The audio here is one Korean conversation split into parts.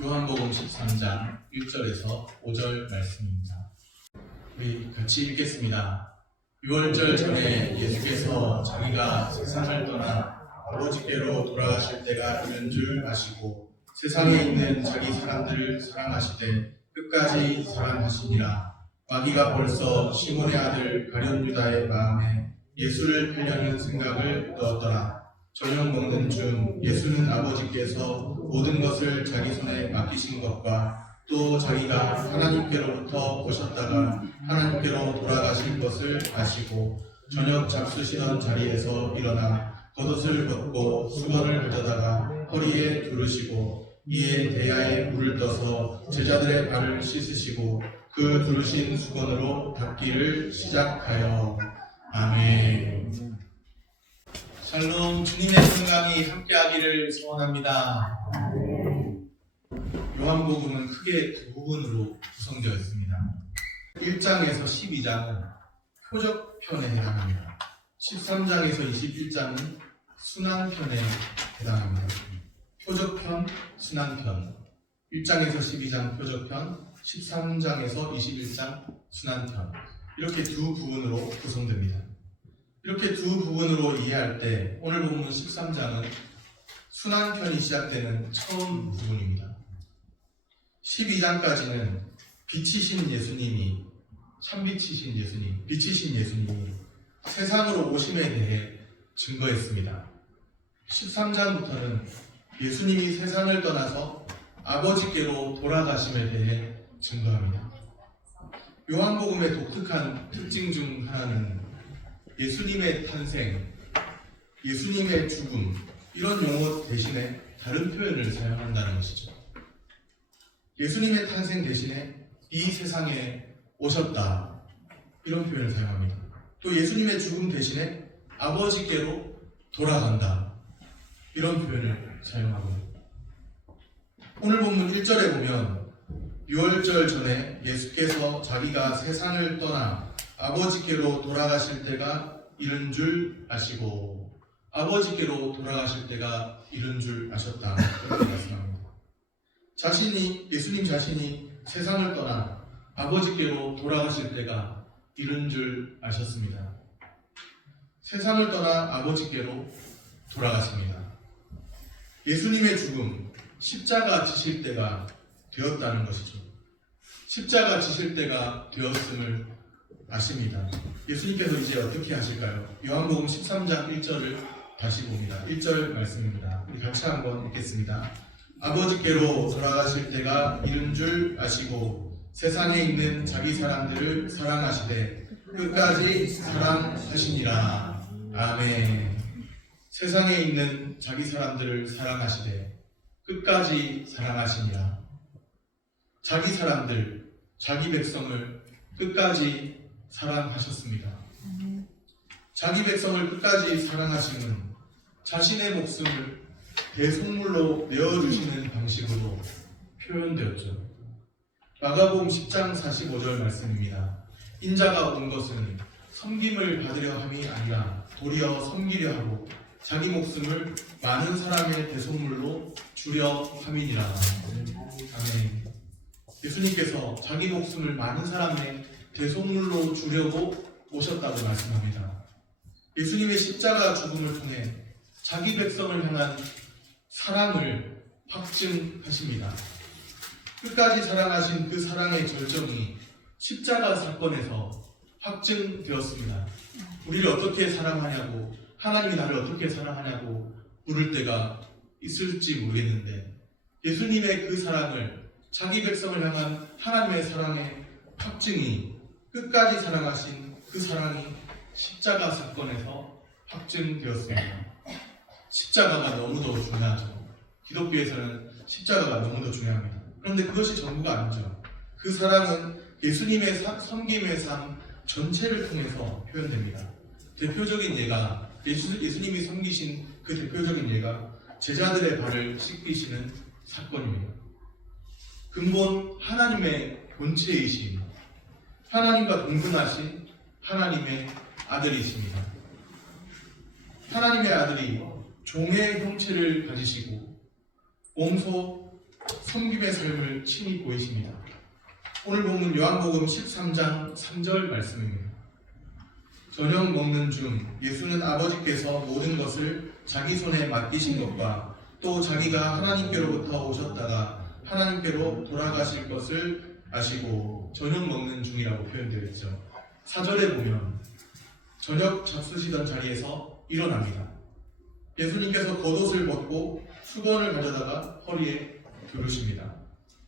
요한복음 13장 1절에서 5절 말씀입니다. 우리 같이 읽겠습니다. 6월절 전에 예수께서 자기가 세상을 떠나 아버지께로 돌아가실 때가 이른 줄 아시고 세상에 있는 자기 사람들을 사랑하시되 끝까지 사랑하시니라. 마귀가 벌써 시몬의 아들 가룟 유다의 마음에 예수를 팔려는 생각을 넣었더라. 저녁 먹는 중 예수는 아버지께서 모든 것을 자기 손에 맡기신 것과 또 자기가 하나님께로부터 오셨다가 하나님께로 돌아가실 것을 아시고 저녁 잡수시던 자리에서 일어나 겉옷을 벗고 수건을 가져다가 허리에 두르시고 이에 대야에 물을 떠서 제자들의 발을 씻으시고 그 두르신 수건으로 닦기를 시작하여 아멘. 샬롬, 주님의 평강이 함께하기를 소원합니다. 요한복음은 크게 두 부분으로 구성되어 있습니다. 1장에서 12장은 표적편에 해당합니다. 13장에서 21장은 순환편에 해당합니다. 표적편, 순환편. 1장에서 12장 표적편, 13장에서 21장 순환편. 이렇게 두 부분으로 구성됩니다. 이렇게 두 부분으로 이해할 때 오늘 본문 13장은 순환편이 시작되는 처음 부분입니다. 12장까지는 빛이신 예수님이, 참빛이신 예수님, 빛이신 예수님이 세상으로 오심에 대해 증거했습니다. 13장부터는 예수님이 세상을 떠나서 아버지께로 돌아가심에 대해 증거합니다. 요한복음의 독특한 특징 중 하나는 예수님의 탄생, 예수님의 죽음, 이런 용어 대신에 다른 표현을 사용한다는 것이죠. 예수님의 탄생 대신에 이 세상에 오셨다, 이런 표현을 사용합니다. 또 예수님의 죽음 대신에 아버지께로 돌아간다, 이런 표현을 사용합니다. 오늘 본문 1절에 보면 6월절 전에 예수께서 자기가 세상을 떠나 아버지께로 돌아가실 때가 이른 줄 아시고 아버지께로 돌아가실 때가 이른 줄 아셨다, 이렇게 말씀합니다. 예수님 자신이 세상을 떠나 아버지께로 돌아가실 때가 이른 줄 아셨습니다. 세상을 떠나 아버지께로 돌아가십니다. 예수님의 죽음, 십자가 지실 때가 되었다는 것이죠. 십자가 지실 때가 되었음을 아십니다. 예수님께서 이제 어떻게 하실까요? 요한복음 13장 1절을 다시 봅니다. 1절 말씀입니다. 우리 같이 한번 읽겠습니다. 아버지께로 돌아가실 때가 이른 줄 아시고 세상에 있는 자기 사람들을 사랑하시되 끝까지 사랑하시니라. 아멘. 세상에 있는 자기 사람들을 사랑하시되 끝까지 사랑하시니라. 자기 사람들, 자기 백성을 끝까지 사랑하셨습니다. 자기 백성을 끝까지 사랑하시는 자신의 목숨을 대속물로 내어주시는 방식으로 표현되었죠. 마가복음 10장 45절 말씀입니다. 인자가 온 것은 섬김을 받으려 함이 아니라 도리어 섬기려 하고 자기 목숨을 많은 사람의 대속물로 주려 함이니라. 아멘. 예수님께서 자기 목숨을 많은 사람의 대속물로 주려고 오셨다고 말씀합니다. 예수님의 십자가 죽음을 통해 자기 백성을 향한 사랑을 확증하십니다. 끝까지 사랑하신 그 사랑의 절정이 십자가 사건에서 확증되었습니다. 우리를 어떻게 사랑하냐고, 하나님이 나를 어떻게 사랑하냐고 물을 때가 있을지 모르겠는데 예수님의 그 사랑을, 자기 백성을 향한 하나님의 사랑의 확증이, 끝까지 사랑하신 그 사랑이 십자가 사건에서 확증되었습니다. 십자가가 너무도 중요하죠. 기독교에서는 십자가가 너무도 중요합니다. 그런데 그것이 전부가 아니죠. 그 사랑은 예수님의 섬김의 삶 전체를 통해서 표현됩니다. 대표적인 예가 예수님이 섬기신 그 대표적인 예가 제자들의 발을 씻기시는 사건입니다. 근본 하나님의 본체이신, 하나님과 동등하신 하나님의 아들이십니다. 하나님의 아들이 종의 형체를 가지시고 몸소 섬김의 삶을 친히 보이십니다. 오늘 본문 요한복음 13장 3절 말씀입니다. 저녁 먹는 중 예수는 아버지께서 모든 것을 자기 손에 맡기신 것과 또 자기가 하나님께로부터 오셨다가 하나님께로 돌아가실 것을 아시고 저녁 먹는 중이라고 표현되어 있죠. 4절에 보면 저녁 잡수시던 자리에서 일어납니다. 예수님께서 겉옷을 벗고 수건을 가져다가 허리에 두르십니다.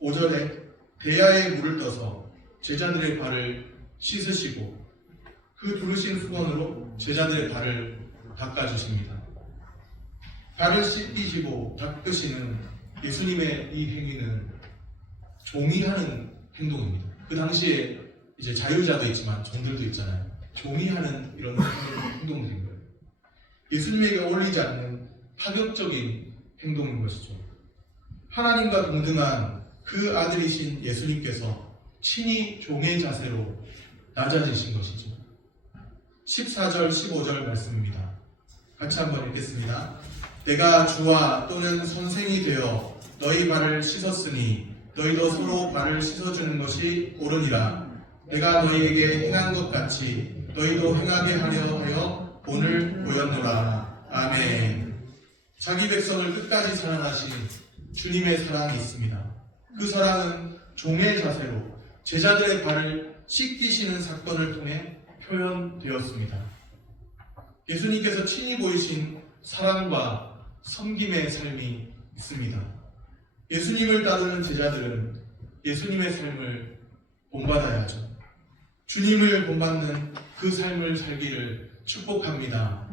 5절에 대야에 물을 떠서 제자들의 발을 씻으시고 그 두르신 수건으로 제자들의 발을 닦아주십니다. 발을 씻기시고 닦으시는 예수님의 이 행위는 종이 하는 행동입니다. 그 당시에 이제 자유자도 있지만 종들도 있잖아요. 종이 하는 이런 행동들인 거예요. 예수님에게 어울리지 않는 파격적인 행동인 것이죠. 하나님과 동등한 그 아들이신 예수님께서 친히 종의 자세로 낮아지신 것이죠. 14절, 15절 말씀입니다. 같이 한번 읽겠습니다. 내가 주와 또는 선생이 되어 너희 발을 씻었으니 너희도 서로 발을 씻어주는 것이 옳으니라. 내가 너희에게 행한 것 같이 너희도 행하게 하려 하여 오늘 보였노라. 아멘. 자기 백성을 끝까지 사랑하신 주님의 사랑이 있습니다. 그 사랑은 종의 자세로 제자들의 발을 씻기시는 사건을 통해 표현되었습니다. 예수님께서 친히 보이신 사랑과 섬김의 삶이 있습니다. 예수님을 따르는 제자들은 예수님의 삶을 본받아야 하죠. 주님을 본받는 그 삶을 살기를 축복합니다.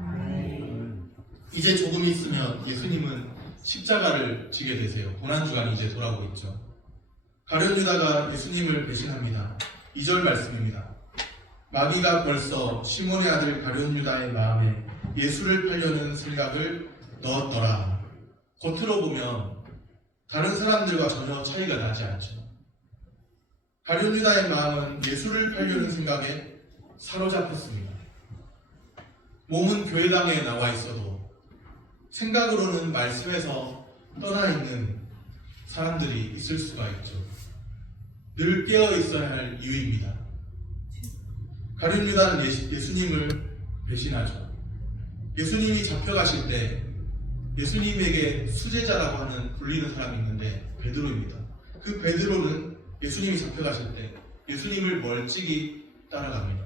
이제 조금 있으면 예수님은 십자가를 지게 되세요. 고난주간이 이제 돌아오고 있죠. 가룟 유다가 예수님을 배신합니다. 2절 말씀입니다. 마귀가 벌써 시몬의 아들 가룟 유다의 마음에 예수를 팔려는 생각을 넣었더라. 겉으로 보면 다른 사람들과 전혀 차이가 나지 않죠. 가룟 유다의 마음은 예수를 팔려는 생각에 사로잡혔습니다. 몸은 교회당에 나와 있어도 생각으로는 말씀에서 떠나 있는 사람들이 있을 수가 있죠. 늘 깨어 있어야 할 이유입니다. 가룟 유다는 예수님을 배신하죠. 예수님이 잡혀가실 때 예수님에게 수제자라고 하는 불리는 사람이 있는데 베드로입니다. 그 베드로는 예수님이 잡혀가실 때 예수님을 멀찍이 따라갑니다.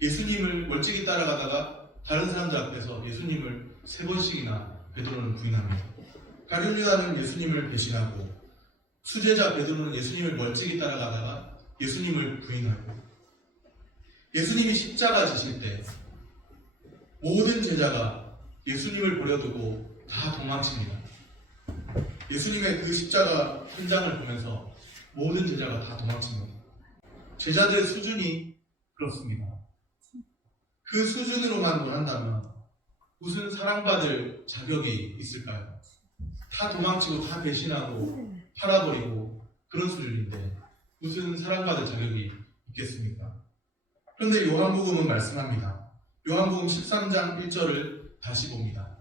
예수님을 멀찍이 따라가다가 다른 사람들 앞에서 예수님을 3번씩이나 베드로는 부인합니다. 가룟 유다는 예수님을 배신하고 수제자 베드로는 예수님을 멀찍이 따라가다가 예수님을 부인하고 예수님이 십자가 지실 때 모든 제자가 예수님을 버려두고 다 도망칩니다. 예수님의 그 십자가 현장을 보면서 모든 제자가 다 도망칩니다. 제자들의 수준이 그렇습니다. 그 수준으로만 논한다면 무슨 사랑받을 자격이 있을까요? 다 도망치고 다 배신하고 팔아버리고 그런 수준인데 무슨 사랑받을 자격이 있겠습니까? 그런데 요한복음은 말씀합니다. 요한복음 13장 1절을 다시 봅니다.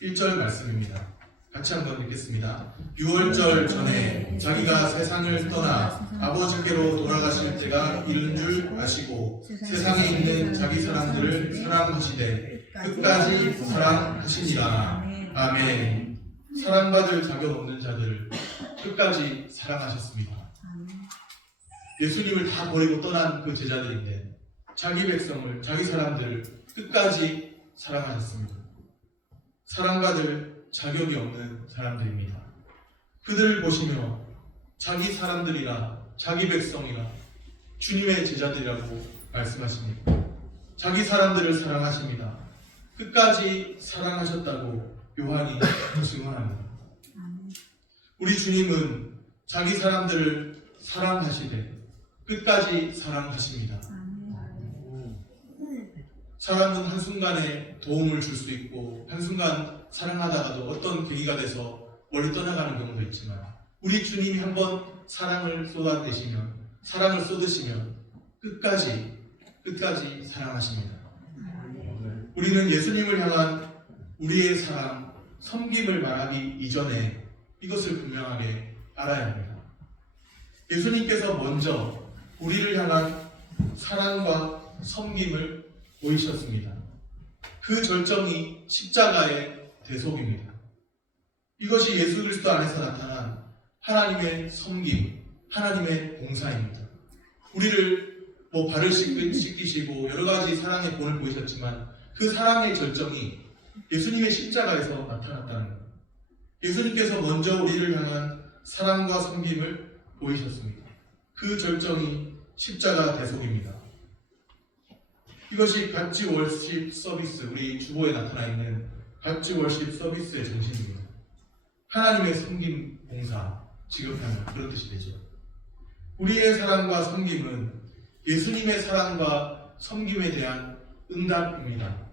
1절 말씀입니다. 같이 한번 읽겠습니다. 6월절 전에 자기가 세상을 떠나 아버지께로 돌아가실 때가 이른 줄 아시고 세상에 있는 자기 사람들을 사랑하시되 끝까지 사랑하시니라. 아멘. 사랑받을 자격 없는 자들을 끝까지 사랑하셨습니다. 예수님을 다 버리고 떠난 그 제자들인데 자기 백성을, 자기 사람들을 끝까지 사랑하셨습니다. 사랑받을 자격이 없는 사람들입니다. 그들을 보시며 자기 사람들이나 자기 백성이나 주님의 제자들이라고 말씀하십니다. 자기 사람들을 사랑하십니다. 끝까지 사랑하셨다고 요한이 증언합니다. 우리 주님은 자기 사람들을 사랑하시되 끝까지 사랑하십니다. 사람은 한순간에 도움을 줄 수 있고 한순간 사랑하다가도 어떤 계기가 돼서 멀리 떠나가는 경우도 있지만 우리 주님이 한번 사랑을 쏟아내시면 사랑을 쏟으시면 끝까지 사랑하십니다. 우리는 예수님을 향한 우리의 사랑, 섬김을 말하기 이전에 이것을 분명하게 알아야 합니다. 예수님께서 먼저 우리를 향한 사랑과 섬김을 보이셨습니다. 그 절정이 십자가의 대속입니다. 이것이 예수 그리스도 안에서 나타난 하나님의 섬김, 하나님의 봉사입니다. 우리를 발을 씻기시고 여러 가지 사랑의 본을 보이셨지만 그 사랑의 절정이 예수님의 십자가에서 나타났다는 것. 예수님께서 먼저 우리를 향한 사랑과 섬김을 보이셨습니다. 그 절정이 십자가 대속입니다. 이것이 갓지 월십 서비스, 우리 주보에 나타나 있는 갓지 월십 서비스의 정신입니다. 하나님의 섬김, 봉사, 지급하는 그런 뜻이 되죠. 우리의 사랑과 섬김은 예수님의 사랑과 섬김에 대한 응답입니다.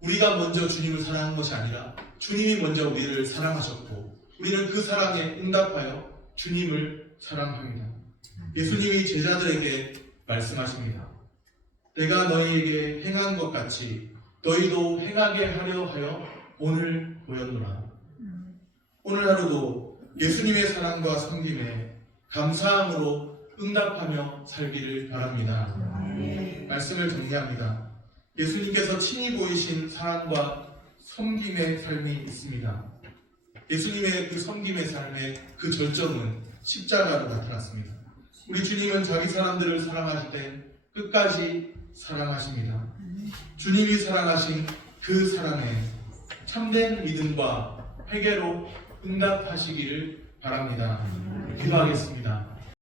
우리가 먼저 주님을 사랑한 것이 아니라 주님이 먼저 우리를 사랑하셨고 우리는 그 사랑에 응답하여 주님을 사랑합니다. 예수님이 제자들에게 말씀하십니다. 내가 너희에게 행한 것 같이 너희도 행하게 하려 하여 오늘 보였노라. 오늘 하루도 예수님의 사랑과 섬김에 감사함으로 응답하며 살기를 바랍니다. 말씀을 정리합니다. 예수님께서 친히 보이신 사랑과 섬김의 삶이 있습니다. 예수님의 그 섬김의 삶의 그 절정은 십자가로 나타났습니다. 우리 주님은 자기 사람들을 사랑하실 때 끝까지 사랑하십니다. 주님이 사랑하신 그 사랑에 참된 믿음과 회개로 응답하시기를 바랍니다. 기도하겠습니다.